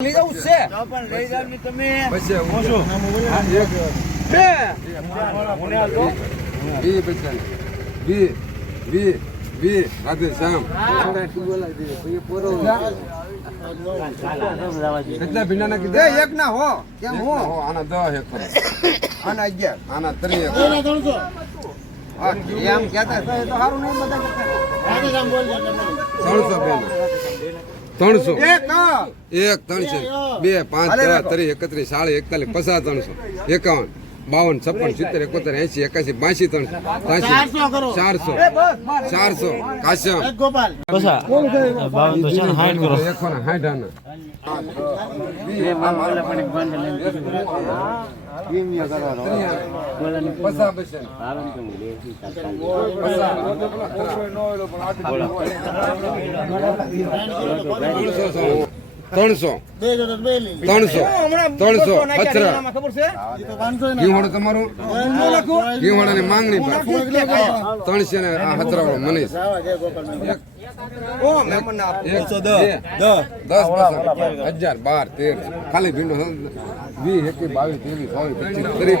લઈ જવું છે. પણ લઈ જાવ તમે પછી હું ઓછું. હા, એક. બે. રાધે શ્યામ કેટલા કીધા ના હો. કેમ હો? હો, આના દસ એક આના અગિયાર. આના ત્રણ એક એમ કેતા તો સારું નહીં બધા ત્રણસો બેન ત્રણસો. એક ત્રણસો. બે પાંચ ત્રણ ત્રીસ એકત્રીસ સાડી એકતાલીસ પચાસ ત્રણસો. એકાવન. બાવન છપ્પન સિત્તેર એકોતેર એસી એકાસી બાસી ત્રણ ચારસો એ બસ બસ. ચારસો કાશ્યમ એકસો ને સાઠ આના પચાસ પૈસા ત્રણસો. ત્રણસો. ત્રણસો. અચરા આમાં ખબર છે? ઘીવાળો તમારું? ઘીવાળાની માંગણી પર. ત્રણસો ને આ હતરાવાળો મનીષ. હજાર બાર તેર. ખાલી ભીંડો વીસ એકવીસ બાવીસ ત્રેવીસ ચોવીસ પચીસ ત્રીસ.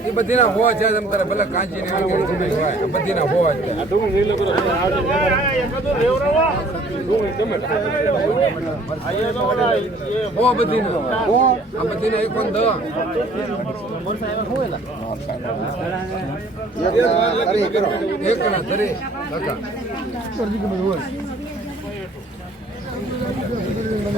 એ બધીના હોવા છે તમ તારે ભલે કાંચી ને બધીના હોવા છે હો બધીના બધીના એકોન દવા ધરી, કાકા સોળ પીંડાને પચીસ એકોન પચીસ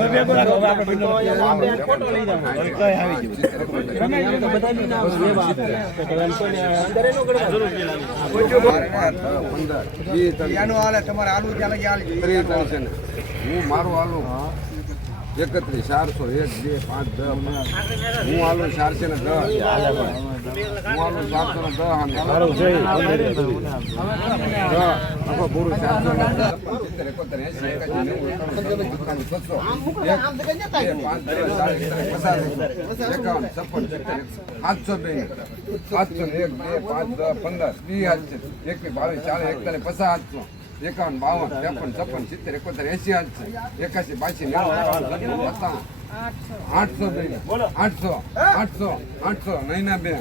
તમારે આલુ ત્યાં લગી હાલજો. હું મારું આલુ. એકત્રીસ ચારસો એક બે પાંચ દસ હું આલુ ચારસો ને દસ. હું આલો ચારસો ને દસ આખો પૂરું ચારસો ને દસ. એકોતેર, એંસી, છસો, એકાવન, છપ્પન, સાતસો બે. સાતસો ને એક બે પાંચ દસ પંદર. વીસ હાજર છે. એકવીસ બાવીસ ચાલીસ એકતાલીસ પચાસ આઠસો. એકાવન બાવન ત્રેપન છપ્પન સિત્તેર એકોતેર એસી એકાસી બાસી નેવું આઠસો બે આઠસો આઠસો. આઠસો નૈના બે